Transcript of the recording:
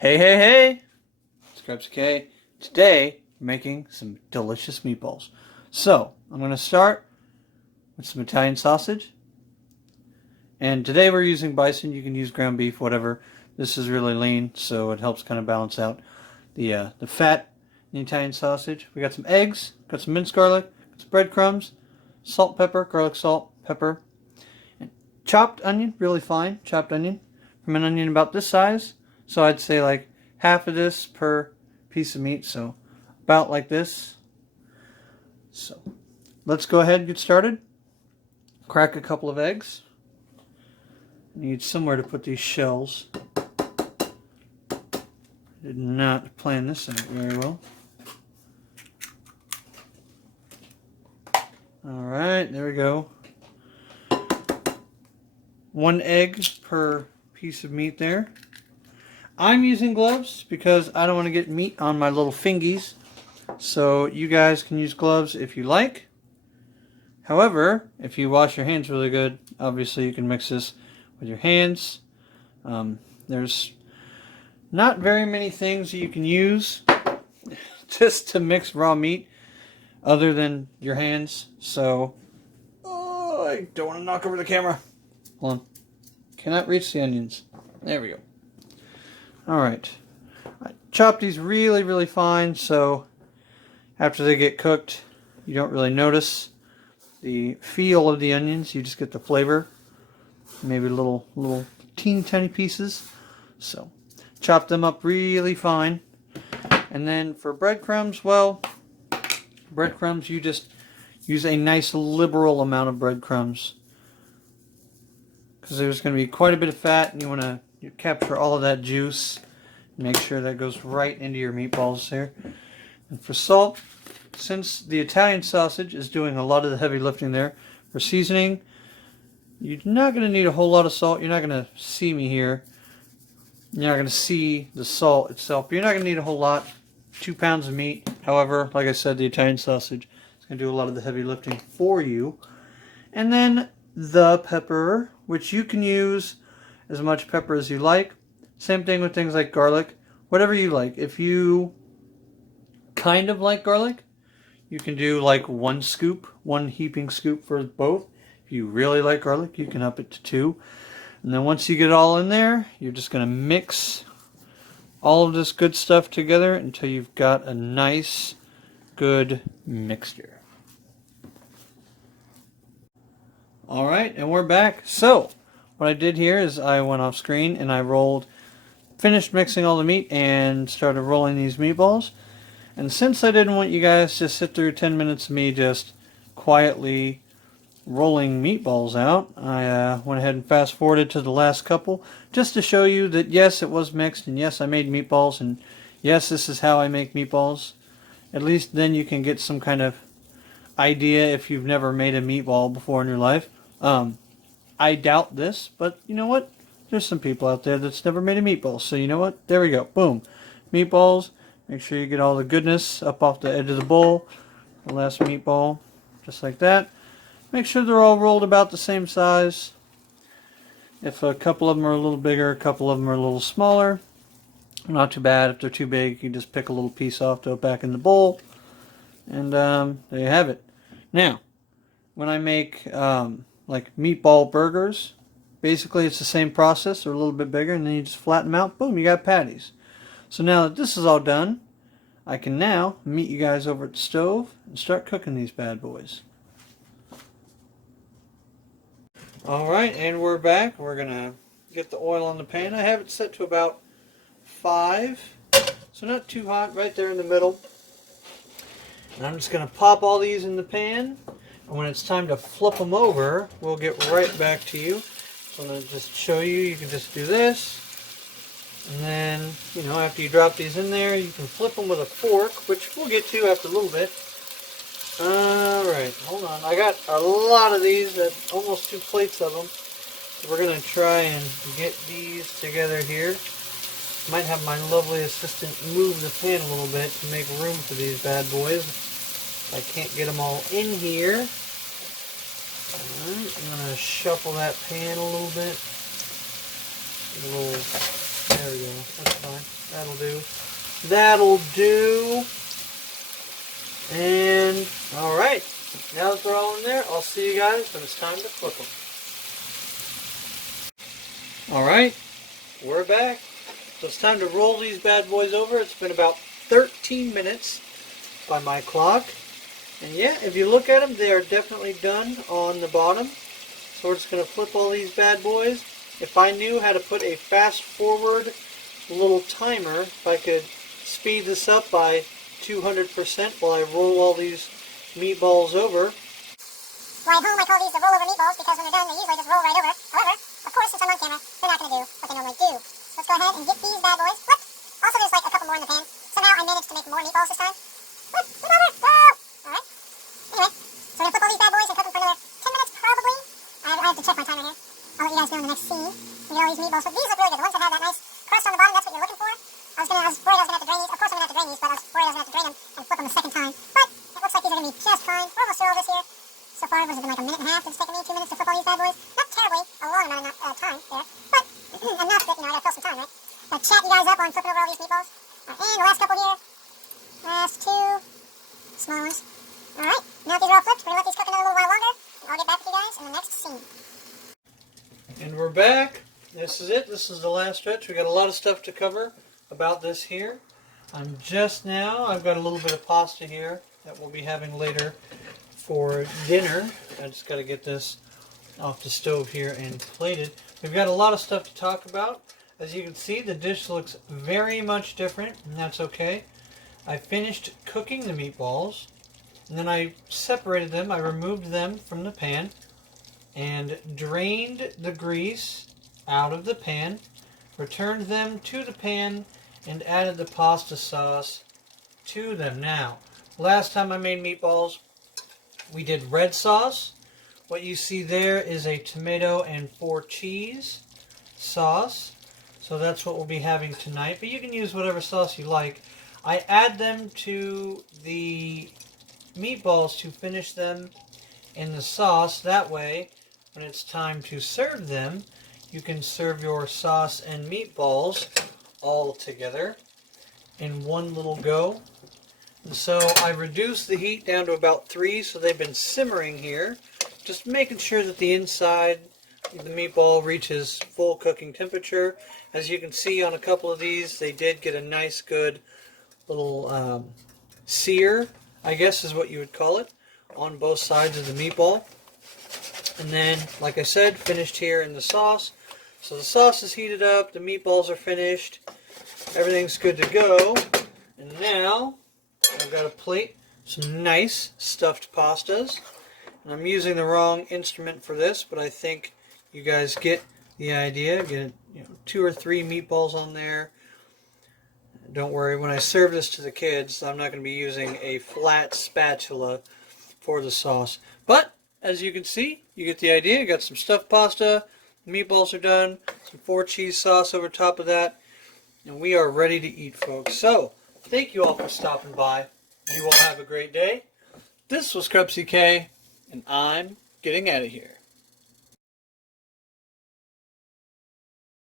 Hey, hey, hey! It's KrepsyK. Today, we're making some delicious meatballs. So, I'm going to start with some Italian sausage. And today we're using bison. You can use ground beef, whatever. This is really lean, so it helps kind of balance out the fat in the Italian sausage. We got some eggs, got some minced garlic, got some breadcrumbs, salt, pepper, garlic, salt, pepper, and chopped onion, really fine, chopped onion. From an onion about this size. So I'd say like half of this per piece of meat, so about like this. So let's go ahead and get started. Crack a couple of eggs. Need somewhere to put these shells. Did not plan this out very well. Alright, there we go. 1 egg per piece of meat there. I'm using gloves because I don't want to get meat on my little fingies. So you guys can use gloves if you like. However, if you wash your hands really good, obviously you can mix this with your hands. There's not very many things that you can use just to mix raw meat other than your hands. So, oh, I don't want to knock over the camera. Hold on. Cannot reach the onions. There we go. Alright. I chop these really, really fine, so after they get cooked, you don't really notice the feel of the onions. You just get the flavor. Maybe little teeny tiny pieces. So, chop them up really fine. And then for breadcrumbs, well, breadcrumbs, you just use a nice liberal amount of breadcrumbs. Because there's going to be quite a bit of fat, and you want to capture all of that juice. Make sure that goes right into your meatballs there. And for salt, since the Italian sausage is doing a lot of the heavy lifting there, for seasoning, you're not going to need a whole lot of salt. You're not going to see me here. You're not going to see the salt itself. But you're not going to need a whole lot. 2 pounds of meat. However, like I said, the Italian sausage is going to do a lot of the heavy lifting for you. And then the pepper, which you can use as much pepper as you like. Same thing with things like garlic. Whatever you like. If you kind of like garlic, you can do like 1 scoop, 1 heaping scoop for both. If you really like garlic, you can up it to 2. And then once you get it all in there, you're just going to mix all of this good stuff together until you've got a nice, good mixture. Alright, and we're back. So, what I did here is I went off screen and I finished mixing all the meat and started rolling these meatballs. And since I didn't want you guys to sit through 10 minutes of me just quietly rolling meatballs out, I went ahead and fast forwarded to the last couple just to show you that yes, it was mixed, and yes, I made meatballs, and yes, this is how I make meatballs. At least then you can get some kind of idea if you've never made a meatball before in your life. I doubt this, but you know what? There's some people out there that's never made a meatball, so you know what? There we go. Boom. Meatballs. Make sure you get all the goodness up off the edge of the bowl. The last meatball, just like that. Make sure they're all rolled about the same size. If a couple of them are a little bigger, a couple of them are a little smaller, not too bad. If they're too big, you can just pick a little piece off, throw it back in the bowl, and there you have it. Now, when I make like meatball burgers, basically it's the same process. They're a little bit bigger, and then you just flatten them out. Boom, you got patties. So now that this is all done, I can now meet you guys over at the stove and start cooking these bad boys. Alright, and we're back. We're going to get the oil on the pan. I have it set to about 5, so not too hot, right there in the middle. And I'm just going to pop all these in the pan, and when it's time to flip them over, we'll get right back to you. So I'm going to just show you. You can just do this, and then, you know, after you drop these in there, you can flip them with a fork, which we'll get to after a little bit. Alright, hold on. I got a lot of these, almost 2 plates of them. So we're going to try and get these together here. Might have my lovely assistant move the pan a little bit to make room for these bad boys. I can't get them all in here. Alright, I'm going to shuffle that pan a little bit. There we go. That's fine. That'll do. That'll do. And, alright. Now that they're all in there, I'll see you guys when it's time to flip them. Alright, we're back. So it's time to roll these bad boys over. It's been about 13 minutes by my clock. And yeah, if you look at them, they are definitely done on the bottom. So we're just going to flip all these bad boys. If I knew how to put a fast forward little timer, if I could speed this up by 200% while I roll all these meatballs over. Well, at home I call these the rollover meatballs because when they're done they usually just roll right over. However, of course, since I'm on camera, they're not going to do what they normally do. So let's go ahead and get these bad boys flipped. Also, there's like a couple more in the pan. Somehow I managed to make more meatballs this time. Flip over! Whoa! Alright. Anyway, so we're going to flip all these bad boys and cook them for another 10 minutes probably. I have to check my timer here. I'll let you guys know in the next scene. We get all these meatballs. So these look really good. The ones that have that nice crust on the bottom, that's what you're looking for. I was worried I was going to have to drain these. Of course I'm going to have to drain these, but I was worried I was going to have to drain them and flip them a second time. But it looks like these are going to be just fine. We're almost through all this here. So far, it has been like a minute and a half. It's taken me 2 minutes to flip all these bad boys. Not terribly a long amount of time there, but enough that, I gotta fill some time, right? Gotta chat you guys up on flipping over all these meatballs. And the last couple here. Last two. Small ones. Alright, now that these are all flipped, we're gonna let these cook another little while longer. And I'll get back with you guys in the next scene. And we're back. This is it. This is the last stretch. We got a lot of stuff to cover about this here. I've got a little bit of pasta here that we'll be having later for dinner. I just got to get this off the stove here and plated. We've got a lot of stuff to talk about. As you can see, the dish looks very much different, and that's okay. I finished cooking the meatballs, and then I separated them. I removed them from the pan and drained the grease out of the pan, returned them to the pan, and added the pasta sauce to them. Now, last time I made meatballs, we did red sauce. What you see there is a tomato and 4 cheese sauce. So that's what we'll be having tonight. But you can use whatever sauce you like. I add them to the meatballs to finish them in the sauce. That way, when it's time to serve them, you can serve your sauce and meatballs all together in one little go. And so I've reduced the heat down to about 3, so they've been simmering here, just making sure that the inside of the meatball reaches full cooking temperature. As you can see on a couple of these, they did get a nice good little sear, I guess is what you would call it, on both sides of the meatball. And then, like I said, finished here in the sauce. So the sauce is heated up, the meatballs are finished, everything's good to go. And now I've got a plate, some nice stuffed pastas. And I'm using the wrong instrument for this, but I think you guys get the idea. Get 2 or 3 meatballs on there. Don't worry, when I serve this to the kids, I'm not going to be using a flat spatula for the sauce. But, as you can see, you get the idea. You got some stuffed pasta, meatballs are done, some 4 cheese sauce over top of that, and we are ready to eat, folks. So, thank you all for stopping by. You all have a great day. This was KrepsyK, and I'm getting out of here.